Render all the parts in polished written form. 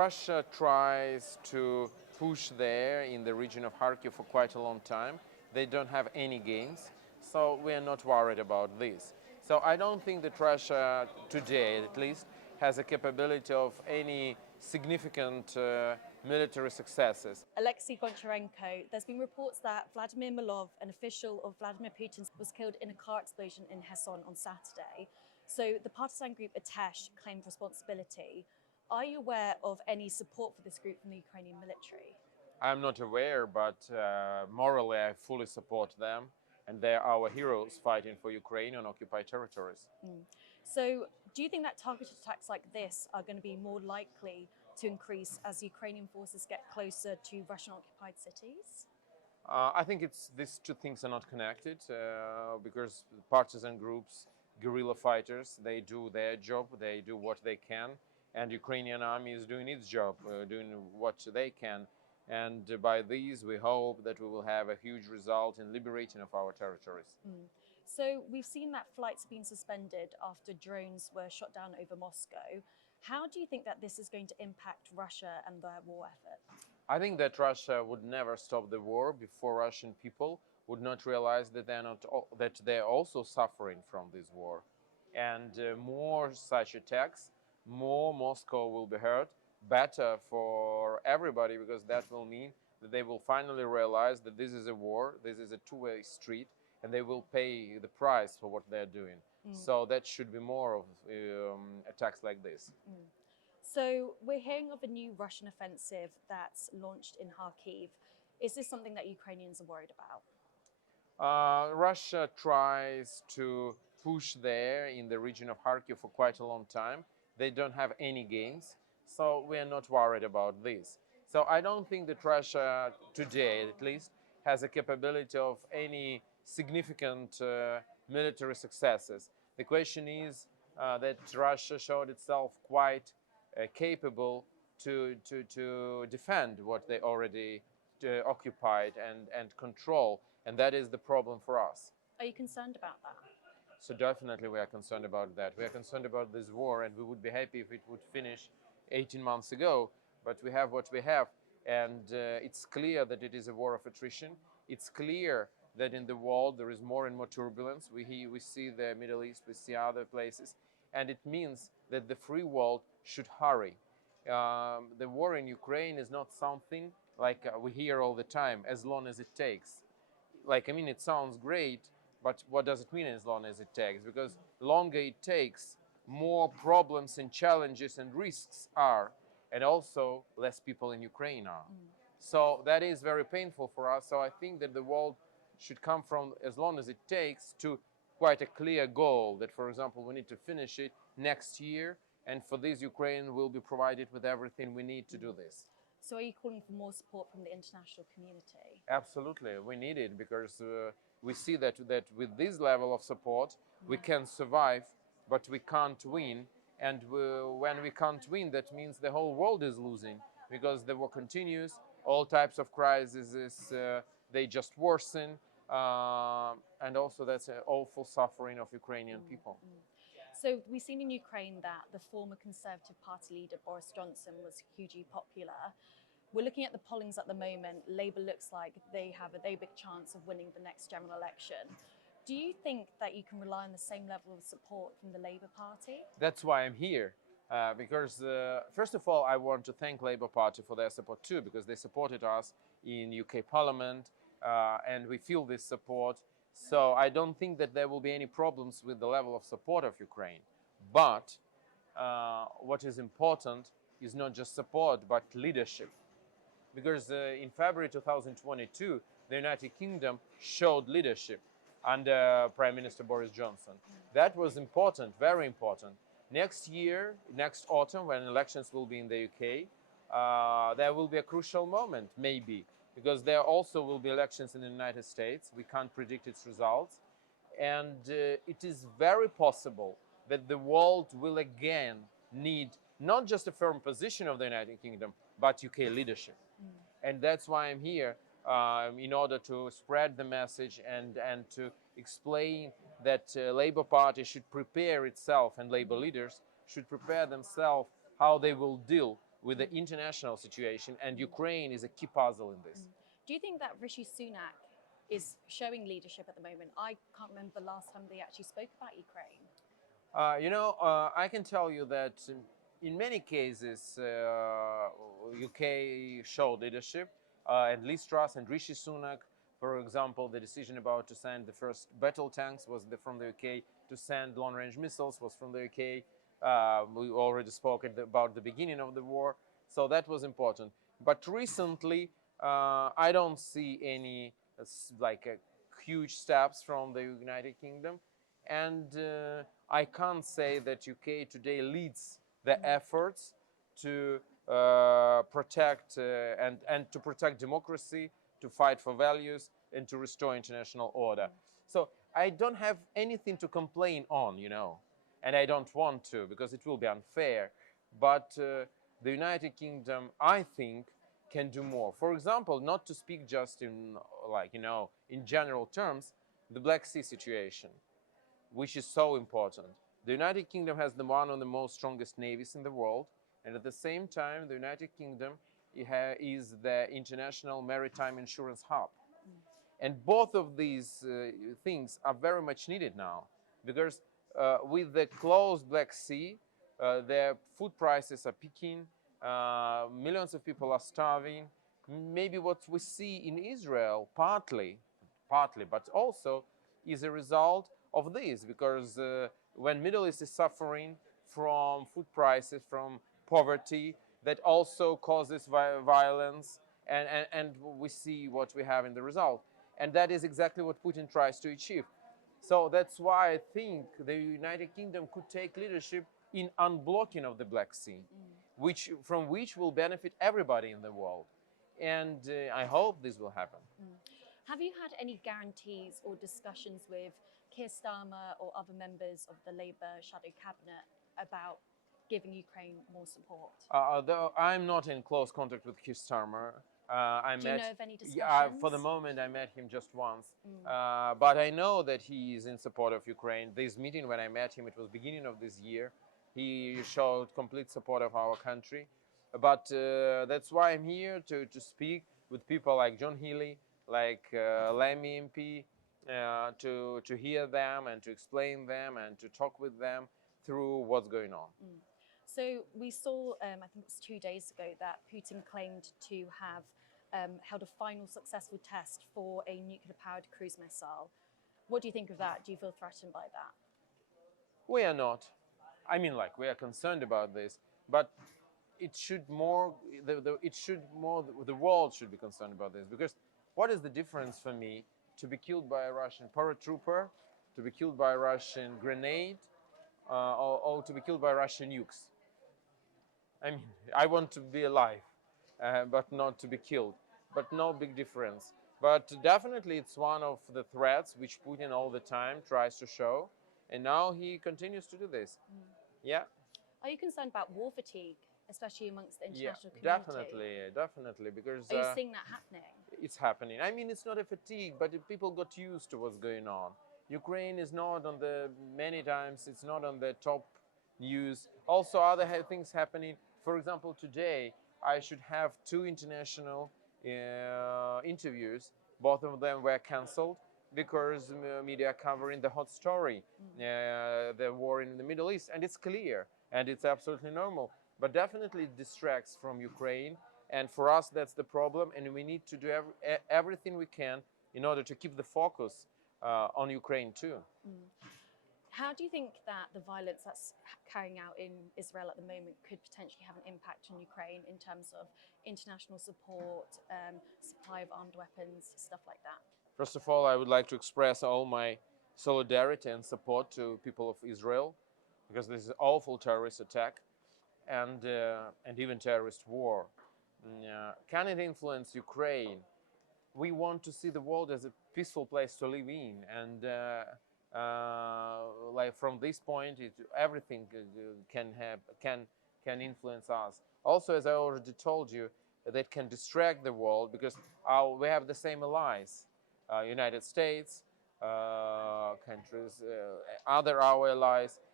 Russia tries to push there in the region of Kharkiv for quite a long time. They don't have any gains, so we are not worried about this. So I don't think that Russia today, at least, has a capability of any significant military successes. Oleksiy Goncharenko, there's been reports that Vladimir Malov, an official of Vladimir Putin, was killed in a car explosion in Kherson on Saturday. So the partisan group Atesh claimed responsibility. Are you aware of any support for this group from the Ukrainian military? I'm not aware, but morally I fully support them, and they're our heroes fighting for Ukraine on occupied territories. So do you think that targeted attacks like this are going to be more likely to increase as Ukrainian forces get closer to Russian-occupied cities? I think these two things are not connected because partisan groups, guerrilla fighters, they do their job, they do what they can, and Ukrainian army is doing its job, doing what they can. And by these, we hope that we will have a huge result in liberating of our territories. So we've seen that flights have been suspended after drones were shot down over Moscow. How do you think that this is going to impact Russia and their war effort? I think that Russia would never stop the war before Russian people would not realize that they're also suffering from this war. And more such attacks, more Moscow will be hurt, better for everybody, because that will mean that they will finally realize that this is a war, this is a two-way street, and they will pay the price for what they're doing. So that should be more of attacks like this. So we're hearing of a new Russian offensive that's launched in Kharkiv. Is this something that Ukrainians are worried about? Russia tries to push there in the region of Kharkiv for quite a long time. They don't have any gains, so we are not worried about this. So I don't think that Russia today, at least, has a capability of any significant military successes. The question is that Russia showed itself quite capable to defend what they already occupied and control, and that is the problem for us. Are you concerned about that? So definitely we are concerned about that. We are concerned about this war, and we would be happy if it would finish 18 months ago, but we have what we have, and it's clear that it is a war of attrition. It's clear that in the world there is more and more turbulence. We see the Middle East, we see other places, and it means that the free world should hurry. The war in Ukraine is not something like we hear all the time, as long as it takes. It sounds great, but what does it mean as long as it takes? Because longer it takes, more problems and challenges and risks are, and also less people in Ukraine are. So that is very painful for us. So I think that the world should come from as long as it takes to quite a clear goal that, for example, we need to finish it next year, and for this Ukraine will be provided with everything we need to do this. So are you calling for more support from the international community? Absolutely, we need it because we see that with this level of support we can survive, but we can't win. And when we can't win, that means the whole world is losing, because the war continues, all types of crises, they just worsen, and also that's an awful suffering of Ukrainian people. So we've seen in Ukraine that the former Conservative Party leader Boris Johnson was hugely popular. We're looking at the pollings at the moment. Labour looks like they have a very big chance of winning the next general election. Do you think that you can rely on the same level of support from the Labour Party? That's why I'm here, because first of all, I want to thank Labour Party for their support too, because they supported us in UK Parliament, and we feel this support. So I don't think that there will be any problems with the level of support of Ukraine. But what is important is not just support, but leadership. Because in February 2022, the United Kingdom showed leadership under Prime Minister Boris Johnson. That was important, very important. Next year, next autumn, when elections will be in the UK, there will be a crucial moment, maybe, because there also will be elections in the United States. We can't predict its results. And it is very possible that the world will again need not just a firm position of the United Kingdom, but UK leadership. And that's why I'm here, in order to spread the message and to explain that Labour Party should prepare itself, and Labour leaders should prepare themselves how they will deal with the international situation, and Ukraine is a key puzzle in this. Do you think that Rishi Sunak is showing leadership at the moment? I can't remember the last time they actually spoke about Ukraine. I can tell you that in many cases, UK showed leadership, and Liz Truss and Rishi Sunak, for example, the decision about to send the first battle tanks was from the UK, to send long-range missiles was from the UK. We already spoke about the beginning of the war, so that was important. But recently, I don't see any huge steps from the United Kingdom, and I can't say that UK today leads the efforts to protect and to protect democracy, to fight for values, and to restore international order. So I don't have anything to complain on, and I don't want to, because it will be unfair. But the United Kingdom, I think, can do more. For example, not to speak just in in general terms, the Black Sea situation, which is so important. The United Kingdom has one of the most strongest navies in the world, and at the same time, the United Kingdom is the international maritime insurance hub. And both of these things are very much needed now, because with the closed Black Sea, the food prices are peaking, millions of people are starving. Maybe what we see in Israel, partly, but also is a result of this, because when Middle East is suffering from food prices, from poverty, that also causes violence, and we see what we have in the result. And that is exactly what Putin tries to achieve. So that's why I think the United Kingdom could take leadership in unblocking of the Black Sea, from which will benefit everybody in the world. And I hope this will happen. Have you had any guarantees or discussions with Keir Starmer or other members of the Labour shadow cabinet about giving Ukraine more support? Though I'm not in close contact with Keir Starmer. Do you know of any discussions? Yeah, for the moment, I met him just once. But I know that he is in support of Ukraine. This meeting, when I met him, it was beginning of this year. He showed complete support of our country. But that's why I'm here to speak with people like John Healey, like Lemmy MP, to hear them and to explain them and to talk with them through what's going on. So we saw, I think it was 2 days ago, that Putin claimed to have held a final successful test for a nuclear-powered cruise missile. What do you think of that? Do you feel threatened by that? We are not. I mean, we are concerned about this, but it should more. The world should be concerned about this, because what is the difference for me to be killed by a Russian paratrooper, to be killed by a Russian grenade, or to be killed by Russian nukes? I mean, I want to be alive, but not to be killed. But no big difference. But definitely it's one of the threats which Putin all the time tries to show. And now he continues to do this. Yeah. Are you concerned about war fatigue, especially amongst the international community? Definitely. Because are you seeing that happening? It's happening. I mean, it's not a fatigue, but people got used to what's going on. Ukraine is not on many times, it's not on the top news. Also, other things happening. For example, today, I should have 2 international interviews. Both of them were cancelled because media covering the hot story, the war in the Middle East. And it's clear, and it's absolutely normal. But definitely it distracts from Ukraine. And for us, that's the problem. And we need to do everything we can in order to keep the focus on Ukraine too. How do you think that the violence that's carrying out in Israel at the moment could potentially have an impact on Ukraine in terms of international support, supply of armed weapons, stuff like that? First of all, I would like to express all my solidarity and support to people of Israel, because this is an awful terrorist attack and even terrorist war. Can it influence Ukraine? We want to see the world as a peaceful place to live in, and from this point, everything can influence us. Also, as I already told you, that can distract the world, because we have the same allies, United States, countries, other our allies,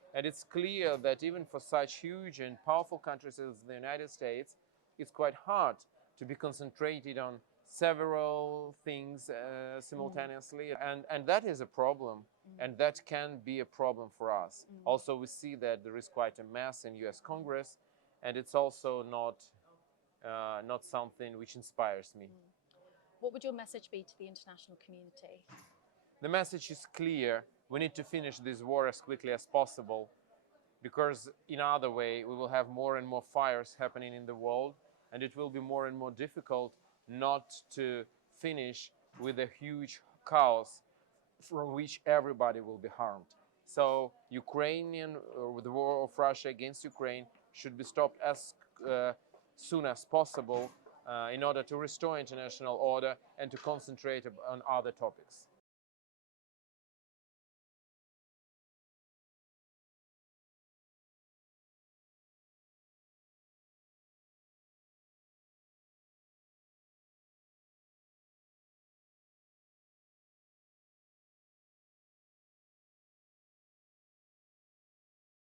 And it's clear that even for such huge and powerful countries as the United States, it's quite hard to be concentrated on several things simultaneously. And that is a problem. And that can be a problem for us. Also, we see that there is quite a mess in US Congress, and it's also not something which inspires me. What would your message be to the international community? The message is clear. We need to finish this war as quickly as possible, because in other way we will have more and more fires happening in the world, and it will be more and more difficult not to finish with a huge chaos from which everybody will be harmed. So the war of Russia against Ukraine should be stopped as soon as possible in order to restore international order and to concentrate on other topics.